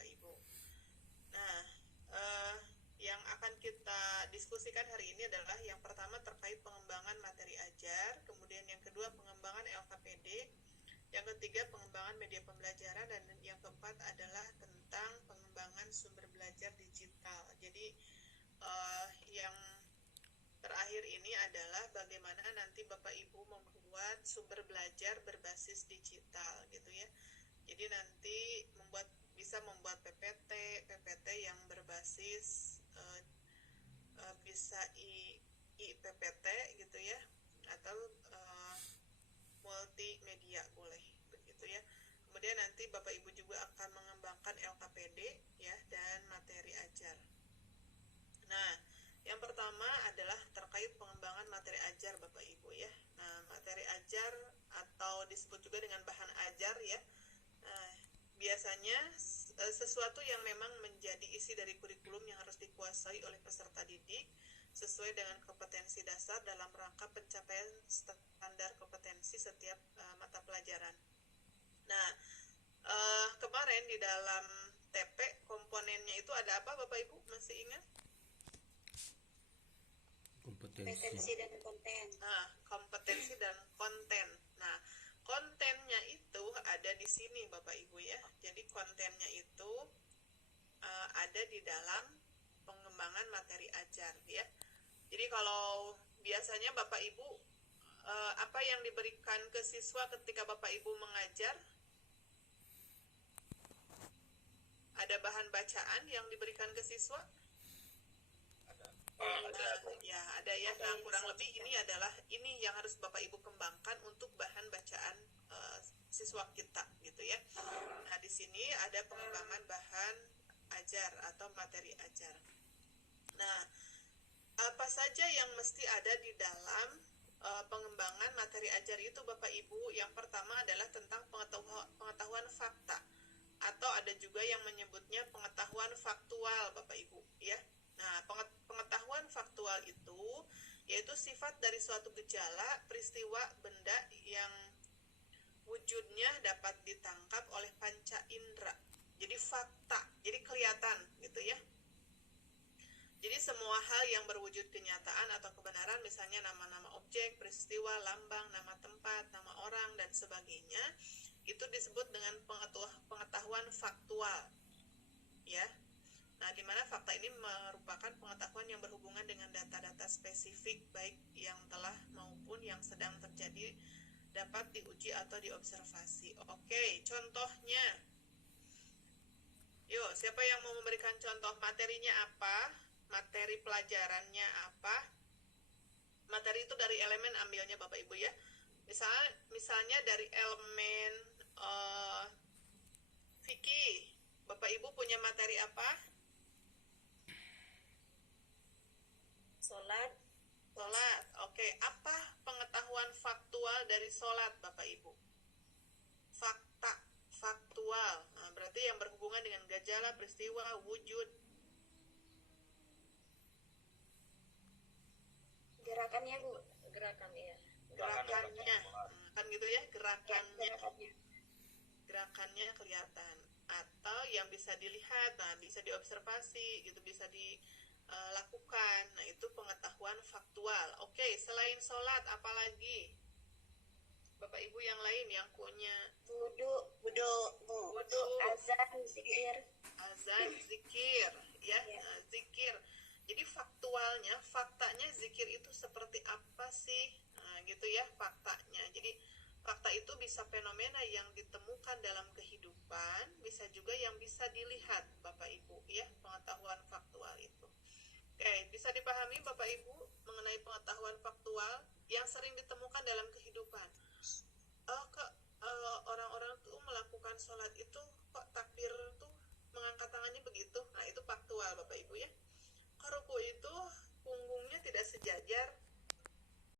Bapak Ibu. Nah, yang akan kita diskusikan hari ini adalah yang pertama terkait pengembangan materi ajar, kemudian yang kedua pengembangan LKPD, yang ketiga pengembangan media pembelajaran, dan yang keempat adalah tentang pengembangan sumber belajar digital. Jadi yang terakhir ini adalah bagaimana nanti Bapak Ibu membuat sumber belajar berbasis digital gitu ya. Jadi nanti bisa membuat PPT yang berbasis bisa PPT gitu ya, atau multimedia boleh begitu ya. Kemudian nanti Bapak Ibu juga akan mengembangkan LKPD ya dan materi ajar. Nah, yang pertama adalah terkait pengembangan materi ajar Bapak Ibu ya. Nah, materi ajar atau disebut juga dengan bahan ajar ya. Nah, biasanya sesuatu yang memang menjadi isi dari kurikulum yang harus dikuasai oleh peserta didik sesuai dengan kompetensi dasar dalam rangka pencapaian standar kompetensi setiap mata pelajaran. Nah, kemarin di dalam TP komponennya itu ada apa Bapak Ibu, masih ingat? Kompetensi dan konten. Nah, kompetensi dan konten. Nah, kontennya itu ada di sini Bapak Ibu ya. Jadi kontennya itu ada di dalam pengembangan materi ajar ya. Jadi kalau biasanya Bapak Ibu apa yang diberikan ke siswa ketika Bapak Ibu mengajar? Ada bahan bacaan yang diberikan ke siswa? Ya, ada ya. Nah, kurang lebih ini yang harus Bapak Ibu kembangkan untuk bahan bacaan siswa kita gitu ya. Nah, di sini ada pengembangan bahan ajar atau materi ajar. Nah, apa saja yang mesti ada di dalam pengembangan materi ajar itu Bapak Ibu? Yang pertama adalah tentang pengetahuan fakta, atau ada juga yang menyebutnya pengetahuan faktual Bapak Ibu ya. Nah, pengetahuan faktual itu yaitu sifat dari suatu gejala, peristiwa, benda yang wujudnya dapat ditangkap oleh panca indera. Jadi fakta, jadi kelihatan gitu ya. Jadi semua hal yang berwujud kenyataan atau kebenaran, misalnya nama-nama objek, peristiwa, lambang, nama tempat, nama orang, dan sebagainya, itu disebut dengan pengetahuan faktual ya. Nah, di mana fakta ini merupakan pengetahuan yang berhubungan dengan data-data spesifik baik yang telah maupun yang sedang terjadi, dapat diuji atau diobservasi. Oke, contohnya. Yuk, siapa yang mau memberikan contoh? Materinya apa? Materi pelajarannya apa? Materi itu dari elemen ambilnya Bapak Ibu ya. Misalnya dari elemen fikih. Bapak Ibu punya materi apa? Sholat. Oke, apa pengetahuan faktual dari sholat Bapak Ibu? Faktual. Nah, berarti yang berhubungan dengan gejala, peristiwa, wujud. Gerakannya Bu. Gerakannya. Kan gitu ya, gerakannya kelihatan. Atau yang bisa dilihat, nah bisa diobservasi gitu, bisa dilakukan. Nah, itu pengetahuan faktual. Oke, selain sholat apalagi Bapak Ibu yang lain yang punya? Wudu, azan, zikir ya. Nah, zikir. Jadi faktanya zikir itu seperti apa sih? Nah, gitu ya faktanya. Jadi fakta itu bisa fenomena yang ditemukan dalam kehidupan, bisa juga yang bisa dilihat Bapak Ibu ya, pengetahuan faktual itu. Oke, bisa dipahami Bapak Ibu mengenai pengetahuan faktual yang sering ditemukan dalam kehidupan. Orang-orang tuh melakukan sholat itu kok takbir tuh mengangkat tangannya begitu. Nah, itu faktual Bapak Ibu ya. Ruku itu punggungnya tidak sejajar